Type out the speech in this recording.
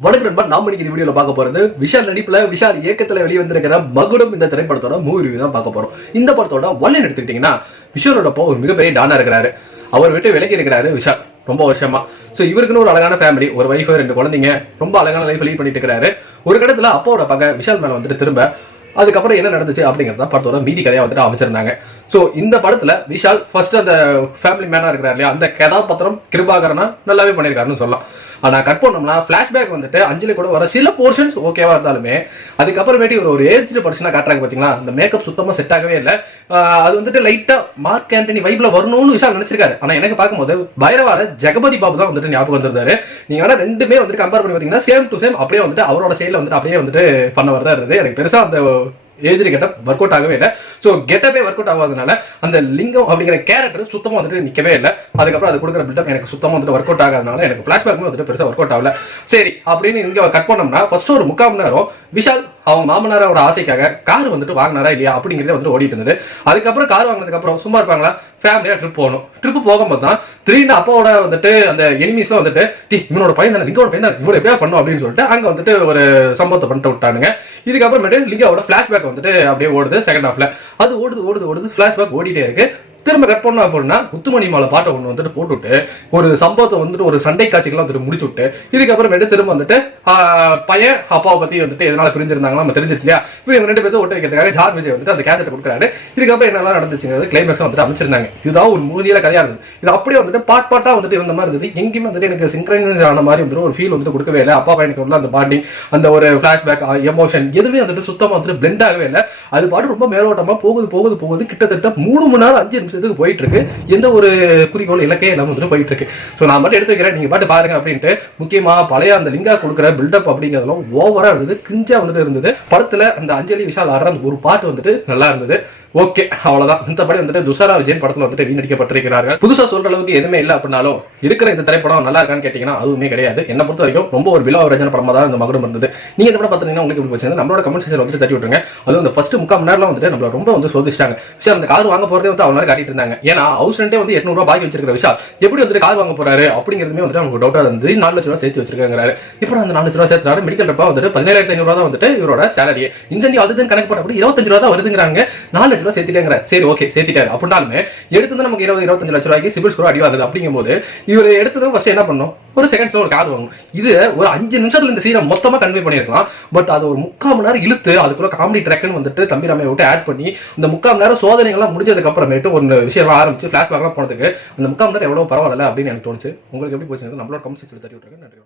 வணக்கம் நண்பா, நாம இன்னைக்கு இந்த வீடியோல பார்க்க போறது விஷால் நடிப்புல விஷால் இயக்கத்துல வெளியே வந்திருக்கிற மகுடம் இந்த திரைப்படத்தோட மூவி ரிவ்யூ தான் பார்க்க போறோம். இந்த படத்தோட ஒன்லைன் எடுத்துக்கிட்டீங்கன்னா விஷாலோட ஒரு மிகப்பெரிய டானா இருக்கிறாரு. அவர் விட்டு விலகி இருக்கிறாரு விஷால் ரொம்ப வருஷமா. சோ இவருக்குன்னு ஒரு அழகான ஃபேமிலி, ஒரு வைஃப், 2 குழந்தைங்க, ரொம்ப அழகான லைஃப் லீட் பண்ணிட்டு இருக்காரு. ஒரு கடத்துல அப்பாவோட பகை விஷால் மேல வந்துட்டு திரும்ப அதுக்கப்புறம் என்ன நடந்துச்சு அப்படிங்கறத படத்தோட மீதி கதையா வந்துட்டு அமைச்சிருந்தாங்க. சோ இந்த படத்துல விஷால் ஃபர்ஸ்ட் அந்த ஃபேமிலி மேனா இருக்கிறாரு இல்லையா, அந்த கதாபாத்திரம் கிருபாகரனா நல்லாவே பண்ணிருக்காருன்னு சொல்லலாம். ஆனா கட் பண்ணோம்னா பிளாஷ்பேக் வந்துட்டு அஞ்சலி கூட வர சில போர்ஷன்ஸ் ஓகேவா இருந்தாலுமே அதுக்கப்புறமேட்டு ஒரு ஏஜ்டு பர்சனா காட்டுறாங்க பாத்தீங்களா, அந்த மேக்கப் சுத்தமா செட் ஆகவே இல்லை. அது வந்துட்டு லைட்டா மார்க் ஆண்டனி வைப்ல வரணும்னு விஷால் நினைச்சிருக்காரு. ஆனா எனக்கு பார்க்கும்போது பைரவார ஜெகபதி பாபு தான் வந்துட்டு ஞாபகம் வந்திருந்தாரு. நீங்க வேணா ரெண்டுமே வந்துட்டு கம்பேர் பண்ணி பாத்தீங்கன்னா சேம் டு சேம் அப்படியே வந்துட்டு அவரோட சைட்ல வந்துட்டு அப்படியே வந்துட்டு பண்ண வரதா இருந்தது. எனக்கு பெருசா அந்த ஏஜ்ரி கெட்டப் ஒர்க் அவுட் ஆகவே இல்லை. ஸோ கெட்டப்பே ஒர்க் அவுட் ஆகாதனால அந்த லிங்கம் அப்படிங்கிற கேரக்டர் சுத்தமாக வந்துட்டு நிற்கவே இல்லை. அதுக்கப்புறம் அது கொடுக்குற பில்டப் எனக்கு சுத்தமாக வந்துட்டு ஒர்க் அவுட் ஆகாதனால எனக்கு ஃபிளாஷ்பேக்குமே வந்துட்டு பெருசாக ஒர்க் அவுட் ஆகல. சரி அப்படின்னு இங்கே கட் பண்ணோம்னா ஃபர்ஸ்ட் ஒரு 3/4 மணி நேரம் விஷால் அவங்க மாமனாரோட ஆசைக்காக கார் வந்துட்டு வாங்கினாரா இல்லையா அப்படிங்கிறத வந்துட்டு ஓடிட்டு இருந்தது. அதுக்கப்புறம் கார் வாங்கினதுக்கு அப்புறம் சும்மா இருப்பாங்களா, ஃபேமிலியா ட்ரிப் போகணும். ட்ரிப் போகும்போது தான் திடீர்னு அப்பாவோட வந்துட்டு அந்த எனிமீஸ்லாம் வந்துட்டு இவனோட பையன் தானே, லிங்கோட பையன் தான், இவனை எப்படியா பண்ணும் அப்படின்னு சொல்லிட்டு அங்க வந்துட்டு ஒரு சம்பவத்தை பண்ணிட்டு விட்டானுங்க. இதுக்கப்புறமேட்டு லிங்காவோட பிளாஷ்பேக் வந்துட்டு அப்படியே ஓடுது செகண்ட் ஹாஃப்ல. அது ஓடுது பிளாஷ்பேக் ஓடிட்டே இருக்கு. திரும்ப கட் பண்ணோம் அப்படின்னா முத்துமணி மாலை பாட்டை ஒன்று வந்துட்டு போட்டுவிட்டு ஒரு சம்பவத்தை வந்துட்டு ஒரு சண்டை காட்சிகள்லாம் வந்துட்டு முடிச்சு விட்டு இதுக்கப்புறமேட்டு திரும்ப வந்துட்டு பையன் அப்பாவை பத்தி வந்துட்டு எதனால பிரிஞ்சிருந்தாங்களா நம்ம தெரிஞ்சிருச்சு இல்லையா. இப்போ இவங்க 2 பேரும் ஒட்டு வைக்கிறதுக்காக ஜார் விஜய் வந்துட்டு அந்த கேசட்டை கொடுக்குறாரு. இதுக்கப்புறம் என்னெல்லாம் நடந்துச்சுங்கிறது கிளைமேக்ஸ் வந்துட்டு அமைச்சிருந்தாங்க. இதுதான் ஒரு மூதியில கதையா இருந்தது. இது அப்படியே வந்துட்டு பாட்டா வந்துட்டு இருந்த மாதிரி இருந்தது. எங்கேயுமே வந்துட்டு எனக்கு சிங்க்ரைஸ் ஆன மாதிரி வந்துட்டு ஒரு ஃபீல் வந்துட்டு கொடுக்கவே இல்லை. அப்பா பையனுக்கு உள்ள அந்த பாண்டிங், அந்த ஒரு பிளாஷ்பேக், எமோஷன் எதுவுமே வந்துட்டு சுத்தமா வந்துட்டு பிளெண்ட் ஆகவே இல்லை. அது பாட்டு ரொம்ப மேலோட்டமா போகுது கிட்டத்தட்ட 3 மணி நேரம் 5 நிமிஷத்துக்கு போயிட்டு இருக்கு. எந்த ஒரு குறிக்கோள் இலக்கே எல்லாம் வந்துட்டு போயிட்டு இருக்கு. ஸோ நான் மட்டும் எடுத்து வைக்கிறேன், நீங்க பாட்டு பாருங்க அப்படின்ட்டு. முக்கியமா பழைய அந்த லிங்கா கொடுக்குற பில்டப் அப்படிங்கிறதுலாம் ஓவரா இருந்தது, கிஞ்சா வந்துட்டு இருந்தது. படத்துல அந்த அஞ்சலி விஷால் ஆடுற அந்த ஒரு பாட்டு வந்துட்டு நல்லா இருந்தது. ஓகே, அவ்வளவுதான். மத்தபடி வந்துட்டு துஷாரா விஜயன் படத்துல வந்துட்டு வீணடிக்கப்பட்டிருக்கிறார்கள். புதுசா சொல்ற அளவுக்கு எதுவுமே இல்லை அப்படின்னாலும் இருக்கிற இந்த திரைப்படம் நல்லா இருக்கான்னு கேட்டீங்கன்னா அதுவுமே கிடையாது. என்ன பொறுத்த வரைக்கும் ரொம்ப ஒரு விழா ரஜன படமா தான் இந்த மகுடம் இருந்தது. நீங்க இந்த படம் பார்த்தீங்கன்னா உங்களுக்கு எப்படி வச்சிருந்தது நம்மளோட கமெண்ட் செக்ஷன்ல வந்துட்டு தட்டி விட்டுருங்க. அதுவும் இந்த ஃபர்ஸ்ட் 3/4 மணி நேரம் வந்துட்டு நம்மள ரொம்ப வந்து சோதிச்சிட்டாங்க. விஷால் அந்த கார் வாங்க போறதே வந்து அவங்க காட்டிட்டு இருந்தாங்க. ஏன்னா ஹவுஸ் ரெண்டே வந்து 800 ரூபாய் பாக்கி வச்சிருக்கிற விஷால் எப்படி வந்துட்டு கார் வாங்க போறாரு அப்படிங்கிறதுமே வந்துட்டு அவங்க டவுட்டா இருந்தது. 4 லட்சம் ரூபாய் சேர்த்து வச்சிருக்காங்க. இப்போ அந்த 4 லட்சம் ரூபாய் சேர்த்துறாரு. மெடிக்கல் ரப்பா வந்துட்டு 17,500 ரூபாய் தான் வந்துட்டு இவரோட சேலரி. இன்சென்டிவ் அதுதான் கணக்கு போட அப்படி 25 ரூபாய் தான் வருதுங்கிறாங்க. 4 லட்சம் ரூபாய் சேர்த்துட்டேங்கிற. சரி ஓகே சேர்த்திட்டாரு அப்படின்னாலுமே எடுத்து நமக்கு 20-25 லட்சம் ரூபாய்க்கு சிபில் ஸ்கோர் அடி வாங்குது. அப்படிங்கும் போது இவர் எடுத்ததும் ஃபர்ஸ்ட் என்ன பண்ணும், ஒரு செகண்ட்ஸ்ல ஒரு கார் வாங்கும். இது ஒரு 5 நிமிஷத்துல இந்த சீனை மொத்தமா கன்வே பண்ணிருக்கலாம். பட் அது ஒரு 3/4 மணி நேரம் இழுத்து அதுக்குள்ள காமெடி ட்ராக்னு வந்துட்டு தம்பிராமையை விட்டு ஆட் பண்ணி அந்த 3/4 மணி நேரம் சோதனைகள்லாம் முடிஞ்சதுக்கு அப்புறமேட்டு ஒரு விஷயம் ஆரம்பிச்சு பிளாஷ்பேக்லாம் போனதுக்கு அந்த 3/4 மணி நேரம் எவ்வளவு பரவாயில்ல அப்படின்னு எனக்கு தோணுச்சு. உங்களுக்கு எப்படி போச்சு நம்மளோட கமெண்ட் செக்ஷன்ல தட்டி விட்டுருங்க. நன்றி.